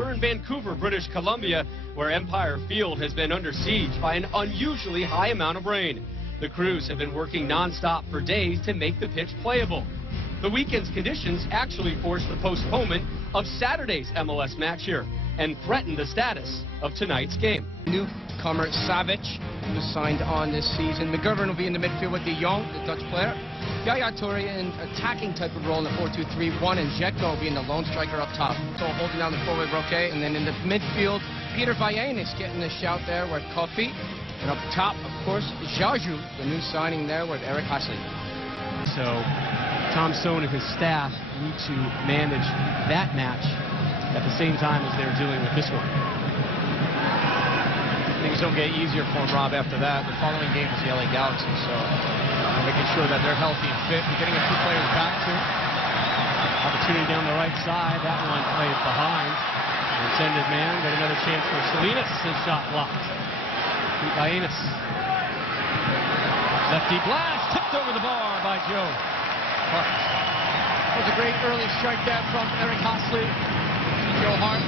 we're in Vancouver, British Columbia, where Empire Field has been under siege by an unusually high amount of rain. The crews have been working non-stop for days to make the pitch playable. The weekend's conditions actually forced the postponement of Saturday's MLS match here and threatened the status of tonight's game. Newcomer Savic was signed on this season. McGovern will be in the midfield with De Jong, the Dutch player. Yaya Toure in attacking type of role in the 4-2-3-1, and Dzeko will be in the lone striker up top. So holding down the forward Roque, and then in the midfield, Peter Vallanes getting a shout there with Kofi. And up top, of course, Jaju, the new signing there with Eric Hasley. So Tom Stone and his staff need to manage that match at the same time as they're dealing with this one. Things don't get easier for him, Rob, after that. The following game is the LA Galaxy, so making sure that they're healthy and fit and getting a few players back to. Opportunity down the right side. That one played behind. Intended man, got another chance for Salinas. His shot blocked. Vallanes. Lefty blast, tipped over the bar by Joe Hart. That was a great early strike there from Eric Hasley. Joe Hart.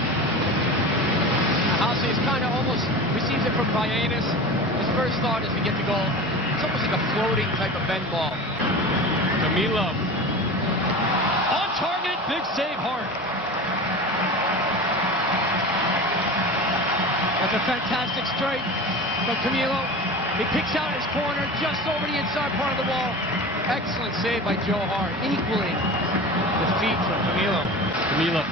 Hasley is kind of almost receives it from Vallanes. His first thought is to get the goal. It's almost like a floating type of bend ball. Camilo. On target, big save Hart. That's a fantastic strike from Camilo. He picks out his corner just over the inside part of the wall. Excellent save by Joe Hart, equaling the feat from Camilo. Camilo.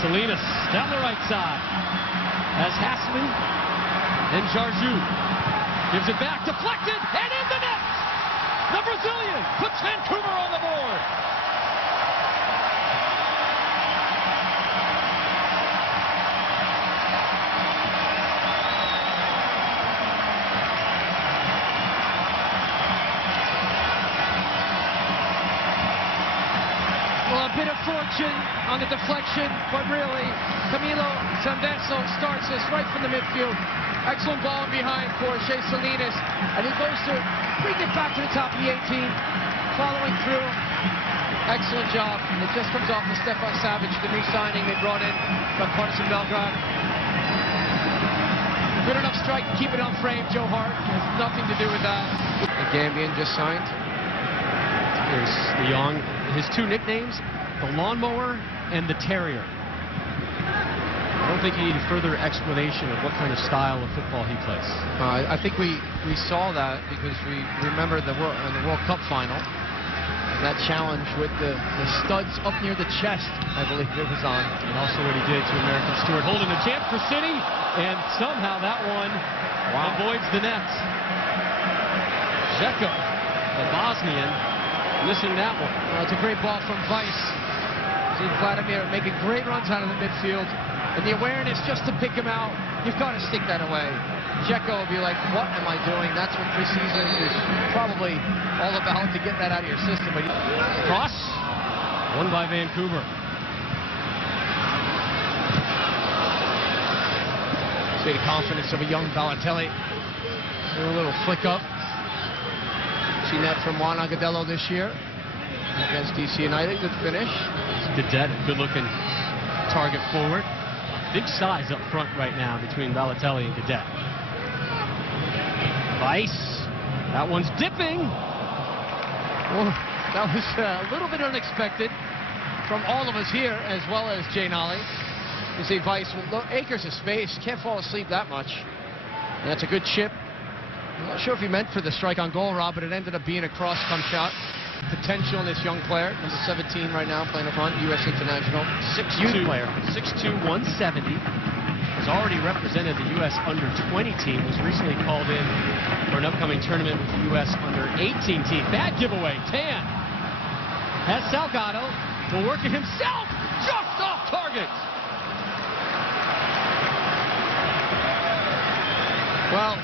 Salinas down the right side. As Hasley and Jaju gives it back, deflected, and in the net! The Brazilian puts Vancouver on the board. Well, a bit of fortune on the deflection, but really, Camilo Sandenso starts this right from the midfield. Excellent ball behind for Shea Salinas, and he goes to bring it back to the top of the 18, following through. Excellent job. And it just comes off of Stefan Savic, the new signing they brought in from Partizan Belgrade. Good enough strike to keep it on frame. Joe Hart has nothing to do with that. The Gambian just signed. There's De Jong. His two nicknames, the Lawnmower and the Terrier. I don't think you need further explanation of what kind of style of football he plays. I think we saw that because we remember the World Cup final. That challenge with the studs up near the chest, I believe it was on. And also what he did to American Stewart, holding the chance for City, and somehow that one avoids the net. Dzeko, the Bosnian, missing that one. It's a great ball from Weiss. See Vladimir making great runs out of the midfield. And the awareness just to pick him out, you've got to stick that away. Dzeko will be like, what am I doing? That's what preseason is probably all about, to get that out of your system. But cross, won by Vancouver. See the confidence of a young Balotelli. A little flick up. Seen that from Juan Agudelo this year against DC United. Good finish. Cadet, good-looking target forward. Big size up front right now between Balotelli and Cadet. Weiss. That one's dipping. Well, that was a little bit unexpected from all of us here, as well as Jay Nolly. You see Weiss with acres of space. Can't fall asleep that much. And that's a good chip. I'm not sure if he meant for the strike on goal, Rob, but it ended up being a cross-come shot. Potential in this young player, number 17 right now, playing up front, U.S. international. 6'2" player, 6'2", 170. Has already represented the U.S. under-20 team. Was recently called in for an upcoming tournament with the U.S. under-18 team. Bad giveaway. Tan has Salgado. Will work it himself. Just off target. Well,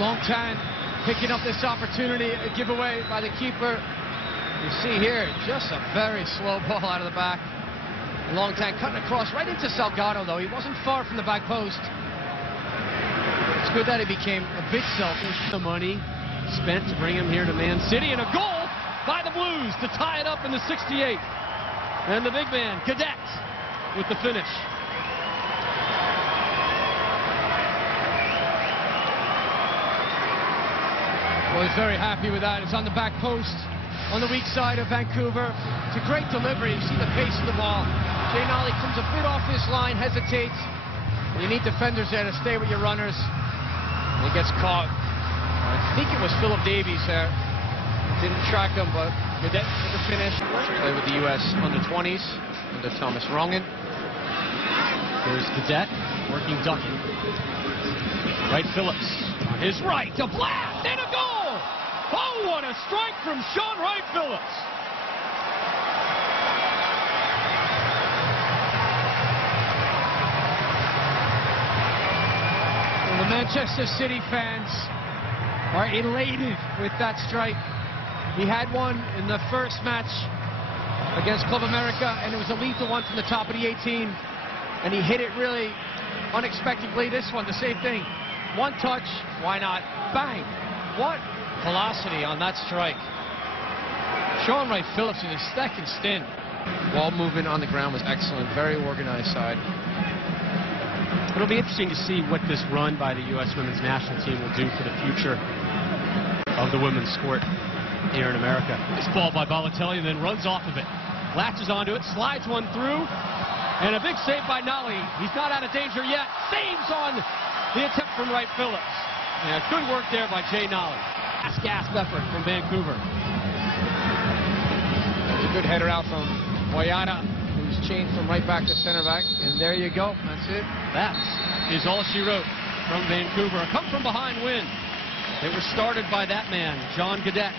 Long Tan picking up this opportunity, a giveaway by the keeper. You see here, just a very slow ball out of the back. Long Tan cutting across right into Salgado, though. He wasn't far from the back post. It's good that he became a bit selfish. The money spent to bring him here to Man City, and a goal by the Blues to tie it up in the 68th. And the big man, Cadet, with the finish. I was very happy with that. It's on the back post on the weak side of Vancouver. It's a great delivery. You see the pace of the ball. Jay Nolly comes a bit off his line, hesitates. You need defenders there to stay with your runners. And he gets caught. I think it was Philip Davies there. Didn't track him, but Gadet with the finish. Play with the U.S. under-20s under Thomas Rongen. There's Gadet working ducking. Right Phillips on his right, a blast and a goal! Oh, what a strike from Sean Wright Phillips! Well, the Manchester City fans are elated with that strike. He had one in the first match against Club America, and it was a lethal one from the top of the 18, and he hit it really unexpectedly. This one, the same thing. One touch, why not? Bang! What velocity on that strike. Sean Wright Phillips in his second stint. Ball movement on the ground was excellent. Very organized side. It'll be interesting to see what this run by the U.S. women's national team will do for the future of the women's sport here in America. This ball by Balotelli and then runs off of it. Latches onto it, slides one through, and a big save by Nolly. He's not out of danger yet. Saves on the attempt from Wright Phillips. Yeah, good work there by Jay Nolly. Gasp effort from Vancouver. That's a good header out from Moyana, who's changed from right back to center back. And there you go. That's it. That is all she wrote from Vancouver. A come from behind win. It was started by that man, John Gadet.